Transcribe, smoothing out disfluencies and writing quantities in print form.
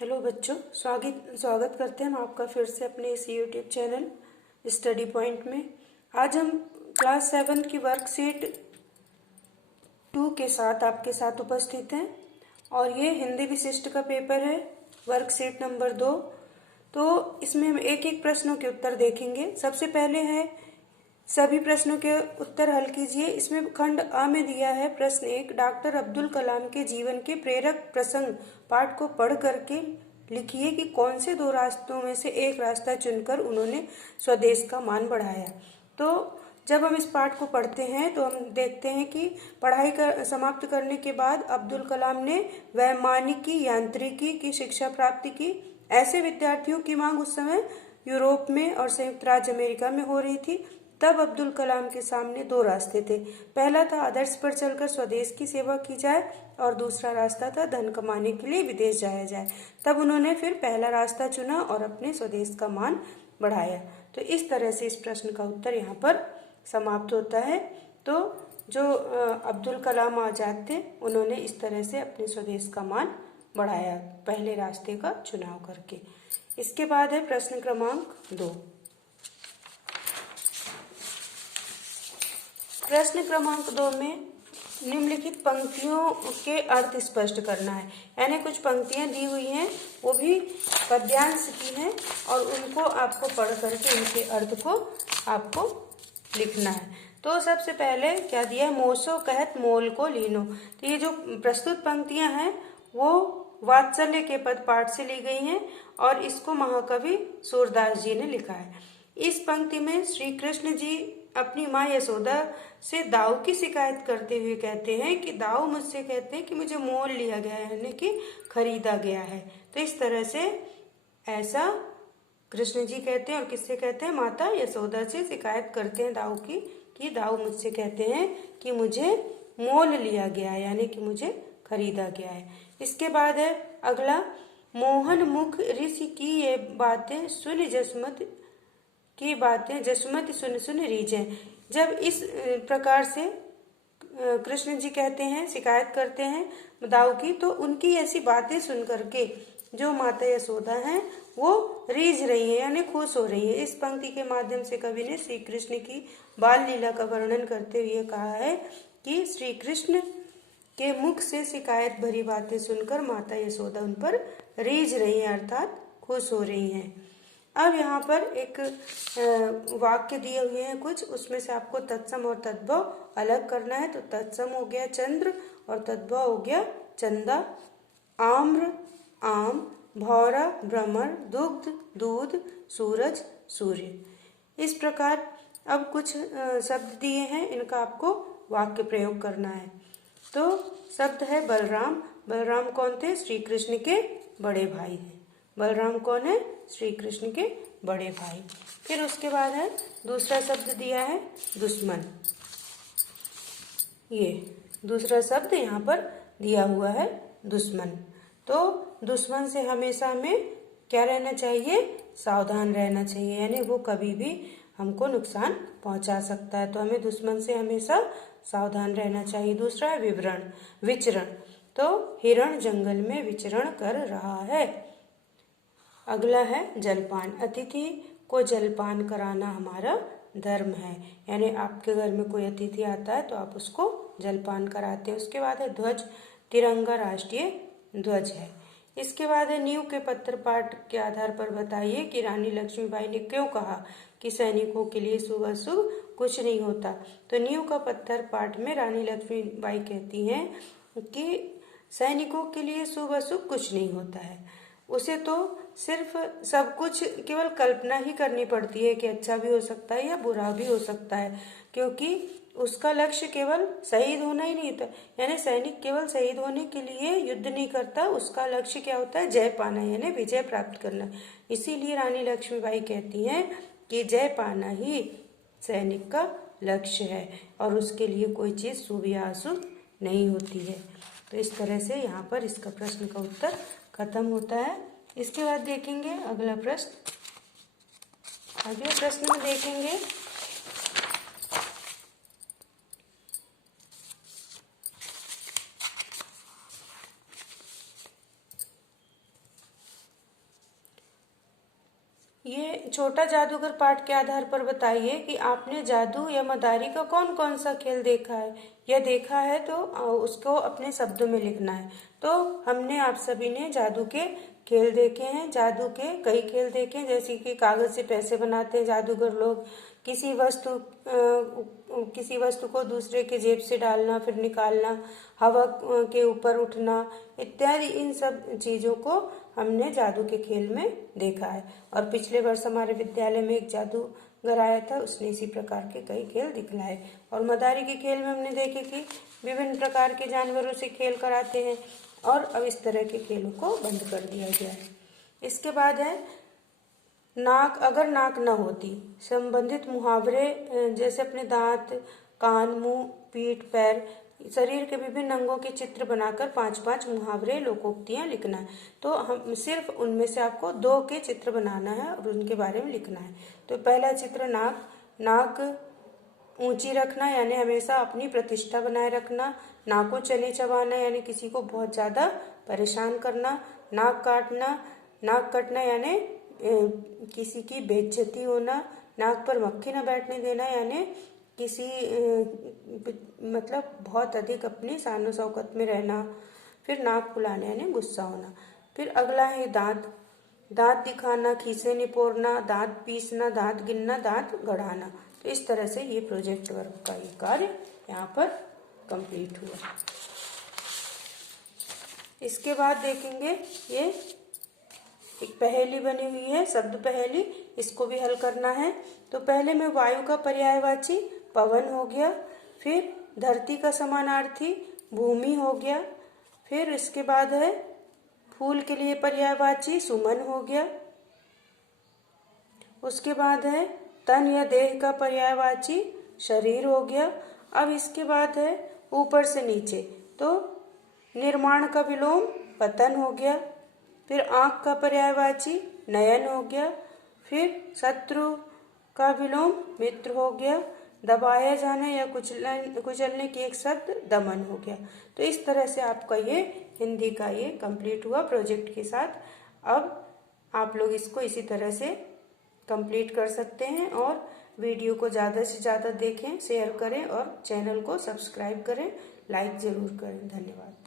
Hello बच्चों, स्वागत स्वागत करते हैं हम आपका फिर से अपने इस यूट्यूब चैनल स्टडी पॉइंट में। आज हम क्लास 7 की वर्कशीट 2 के साथ आपके साथ उपस्थित हैं और ये हिंदी विशिष्ट का पेपर है, वर्कशीट नंबर 2। तो इसमें हम एक एक प्रश्नों के उत्तर देखेंगे। सबसे पहले है सभी प्रश्नों के उत्तर हल कीजिए। इसमें खंड अ में दिया है प्रश्न 1, डॉक्टर अब्दुल कलाम के जीवन के प्रेरक प्रसंग पाठ को पढ़ करके लिखिए कि कौन से दो रास्तों में से एक रास्ता चुनकर उन्होंने स्वदेश का मान बढ़ाया। तो जब हम इस पाठ को पढ़ते हैं तो हम देखते हैं कि पढ़ाई समाप्त करने के बाद अब्दुल कलाम ने वैमानिकी यांत्रिकी की शिक्षा प्राप्त की। ऐसे विद्यार्थियों की मांग उस समय यूरोप में और संयुक्त राज्य अमेरिका में हो रही थी। तब अब्दुल कलाम के सामने दो रास्ते थे। पहला था आदर्श पर चलकर स्वदेश की सेवा की जाए और दूसरा रास्ता था धन कमाने के लिए विदेश जाया जाए। तब उन्होंने फिर पहला रास्ता चुना और अपने स्वदेश का मान बढ़ाया। तो इस तरह से इस प्रश्न का उत्तर यहाँ पर समाप्त होता है। तो जो अब्दुल कलाम आजाद थे उन्होंने इस तरह से अपने स्वदेश का मान बढ़ाया, पहले रास्ते का चुनाव करके। इसके बाद है प्रश्न क्रमांक 2। प्रश्न क्रमांक 2 में निम्नलिखित पंक्तियों के अर्थ स्पष्ट करना है। यानी कुछ पंक्तियां दी हुई हैं, वो भी पद्यांश की हैं और उनको आपको पढ़ करके इनके अर्थ को आपको लिखना है। तो सबसे पहले क्या दिया है, मोसो कहत मोल को लीनो। तो ये जो प्रस्तुत पंक्तियां हैं वो वात्सल्य के पद पाठ से ली गई हैं और इसको महाकवि सूरदास जी ने लिखा है। इस पंक्ति में श्री कृष्ण जी अपनी माँ यशोदा से दाऊ की शिकायत करते हुए कहते हैं कि दाऊ मुझसे कहते हैं कि मुझे मोल लिया गया है, यानी कि खरीदा गया है। तो इस तरह से ऐसा कृष्ण जी कहते हैं और किससे कहते हैं, माता यशोदा से शिकायत करते हैं दाऊ की कि दाऊ मुझसे कहते हैं कि मुझे मोल लिया गया है, यानी कि मुझे खरीदा गया है। इसके बाद है अगला, मोहन मुख ऋषि की ये बातें सुन जसमत की बातें जसमत सुन सुन रीझें। जब इस प्रकार से कृष्ण जी कहते हैं, शिकायत करते हैं दाऊ की, तो उनकी ऐसी बातें सुन करके जो माता यशोदा हैं वो रीझ रही है, यानी खुश हो रही है। इस पंक्ति के माध्यम से कवि ने श्री कृष्ण की बाल लीला का वर्णन करते हुए कहा है कि श्री कृष्ण के मुख से शिकायत भरी बातें सुनकर माता यशोदा उन पर रीझ रही है, अर्थात खुश हो रही हैं। अब यहाँ पर एक वाक्य दिए हुए हैं कुछ, उसमें से आपको तत्सम और तद्भव अलग करना है। तो तत्सम हो गया चंद्र और तद्भव हो गया चंदा। आम्र आम, भौरा भ्रमर, दुग्ध दूध, सूरज सूर्य। इस प्रकार अब कुछ शब्द दिए हैं, इनका आपको वाक्य प्रयोग करना है। तो शब्द है बलराम। बलराम कौन थे, श्री कृष्ण के बड़े भाई हैं। बलराम कौन है, श्री कृष्ण के बड़े भाई। फिर उसके बाद है दूसरा शब्द दिया है दुश्मन। ये दूसरा शब्द यहाँ पर दिया हुआ है दुश्मन। तो दुश्मन से हमेशा हमें क्या रहना चाहिए, सावधान रहना चाहिए, यानी वो कभी भी हमको नुकसान पहुंचा सकता है। तो हमें दुश्मन से हमेशा सावधान रहना चाहिए। दूसरा है विवरण, विचरण। तो हिरण जंगल में विचरण कर रहा है। अगला है जलपान, अतिथि को जलपान कराना हमारा धर्म है, यानी आपके घर में कोई अतिथि आता है तो आप उसको जलपान कराते हैं। उसके बाद है ध्वज, तिरंगा राष्ट्रीय ध्वज है। इसके बाद है नींव के पत्थर पाठ के आधार पर बताइए कि रानी लक्ष्मीबाई ने क्यों कहा कि सैनिकों के लिए शुभ अशुभ कुछ नहीं होता। तो नींव का पत्थर पाठ में रानी लक्ष्मीबाई कहती हैं कि सैनिकों के लिए शुभ अशुभ कुछ नहीं होता है, उसे तो सिर्फ सब कुछ केवल कल्पना ही करनी पड़ती है कि अच्छा भी हो सकता है या बुरा भी हो सकता है, क्योंकि उसका लक्ष्य केवल शहीद होना ही नहीं होता। यानी सैनिक केवल शहीद होने के लिए युद्ध नहीं करता, उसका लक्ष्य क्या होता है, जय पाना, यानी विजय प्राप्त करना। इसीलिए रानी लक्ष्मीबाई कहती हैं कि जय पाना ही सैनिक का लक्ष्य है और उसके लिए कोई चीज़ शुभ या अशुभ नहीं होती है। तो इस तरह से यहाँ पर इसका प्रश्न का उत्तर खत्म होता है। इसके बाद देखेंगे अगला प्रश्न। अगले प्रश्न में देखेंगे ये छोटा जादूगर पाठ के आधार पर बताइए कि आपने जादू या मदारी का कौन कौन सा खेल देखा है। यह देखा है तो उसको अपने शब्दों में लिखना है। तो हमने आप सभी ने जादू के खेल देखे हैं। जादू के कई खेल देखे हैं, जैसे कि कागज से पैसे बनाते हैं जादूगर लोग, किसी वस्तु को दूसरे के जेब से डालना फिर निकालना, हवा के ऊपर उठना इत्यादि, इन सब चीजों को हमने जादू के खेल में देखा है। और पिछले वर्ष हमारे विद्यालय में एक जादूगर आया था, उसने इसी प्रकार के कई खेल दिखलाए। और मदारी के खेल में हमने देखे कि विभिन्न प्रकार के जानवरों से खेल कराते हैं, और अब इस तरह के खेलों को बंद कर दिया गया है। इसके बाद है नाक, अगर नाक न होती, संबंधित मुहावरे जैसे अपने दांत, कान, मुंह, पीठ, पैर, शरीर के विभिन्न अंगों के चित्र बनाकर 5-5 मुहावरे, लोकोक्तियां लिखना है। तो हम सिर्फ उनमें से आपको 2 के चित्र बनाना है और उनके बारे में लिखना है। तो पहला चित्र नाक, नाक ऊंची रखना यानी हमेशा अपनी प्रतिष्ठा बनाए रखना, नाक को चने चबाना यानी किसी को बहुत ज्यादा परेशान करना, नाक काटना, नाक कटना यानी किसी की बेइज्जती होना, नाक पर मक्खी न बैठने देना यानी किसी मतलब बहुत अधिक अपनी शान शौकत में रहना, फिर नाक फुलाना यानी गुस्सा होना। फिर अगला है दांत, दांत दिखाना, खीसे निपोरना, दांत पीसना, दांत गिनना, दांत गड़ाना। तो इस तरह से ये प्रोजेक्ट वर्क का ये कार्य यहाँ पर कंप्लीट हुआ। इसके बाद देखेंगे ये एक पहेली बनी हुई है, शब्द पहेली, इसको भी हल करना है। तो पहले में वायु का पर्यायवाची पवन हो गया, फिर धरती का समानार्थी भूमि हो गया, फिर इसके बाद है फूल के लिए पर्यायवाची सुमन हो गया, उसके बाद है तन या देह का पर्यायवाची शरीर हो गया। अब इसके बाद है ऊपर से नीचे, तो निर्माण का विलोम पतन हो गया, फिर आंख का पर्यायवाची नयन हो गया, फिर शत्रु का विलोम मित्र हो गया, दबाया जाना या कुचलने की एक शब्द दमन हो गया। तो इस तरह से आपका ये हिंदी का ये कंप्लीट हुआ प्रोजेक्ट के साथ। अब आप लोग इसको इसी तरह से कंप्लीट कर सकते हैं, और वीडियो को ज़्यादा से ज़्यादा देखें, शेयर करें और चैनल को सब्सक्राइब करें, लाइक ज़रूर करें। धन्यवाद।